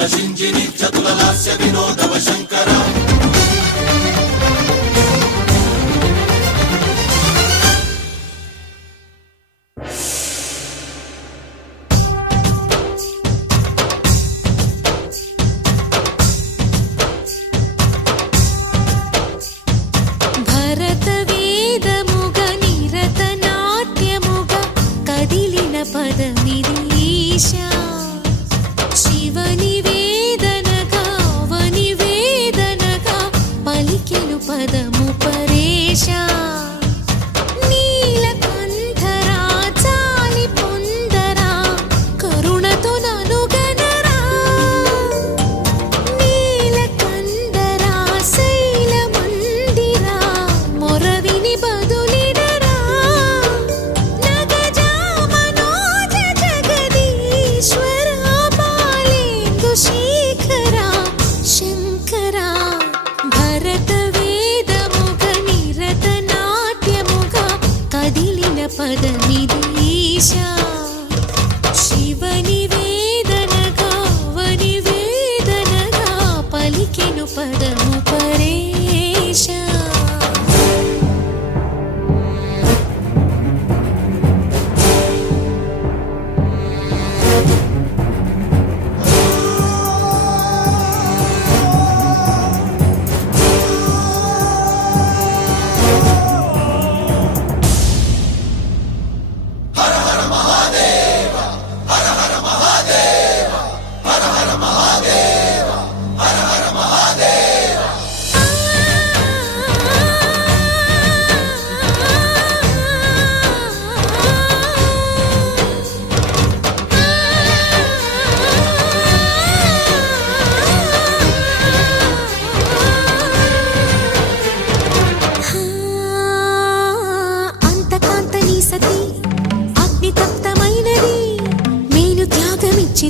చతుల సింజిని చతుల లాస్య వినోదవ శంకర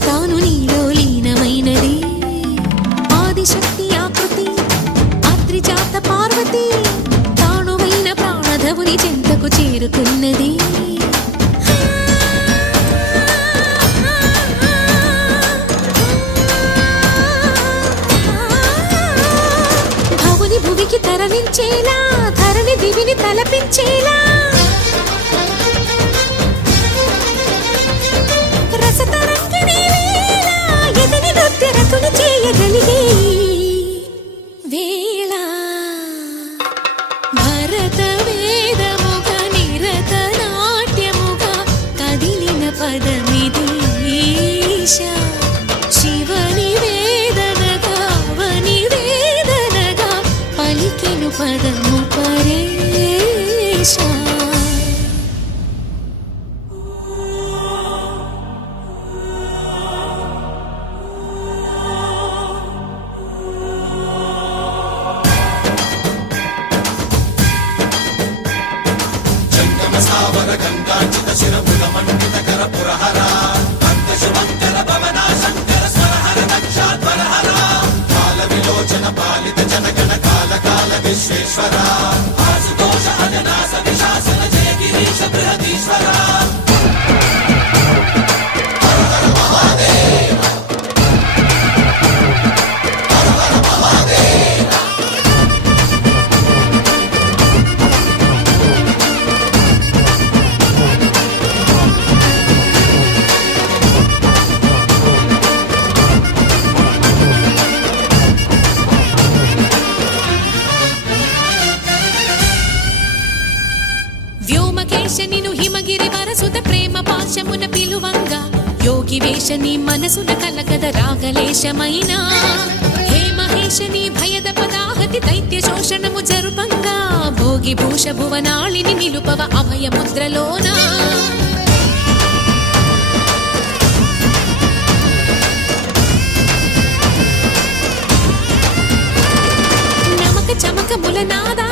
తాను నీలో లీనమైనది ఆదిశక్తి ఆకృతి అద్రిజాత పార్వతి తానువైన ప్రాణధవుని చెంతకు చేరుకున్నది భవుని భువికి తరలించేలా ధరణి దివిని తలపించేలా చేయగలిగే వేళ భరత వేదముగ నిరత నాట్యముగ కదిలిన పదమిది ఈశా శివని వేదనగా వని వేదనగా పలికెను పదము పరేశా గంగాచిత శిరముల మండిత కర పురహర అంతశుభంకర భవనా శంకర స్వరహర దక్షాధ్వరహర కాల విలోచన పాలిత జనగణ కాల కాల విశ్వేశ్వర ఆశుతోష అజనాశ విశాసన జయ గిరీశ బృహదీశ్వర హర హర మహాదేవ హర హర మహాదేవ నిను హిమగిరి వరసుత ప్రేమ పాశమున పిలువంగా యోగి వేషని మనసున కలకద రాగలేశమైనా హే మహేశని భయద పదాహతి దైత్య శోషణము జరుపంగా భోగి భూష భువనాళిని నిలుపవ అభయ ముద్రలోనా నమక చమక ములనాదా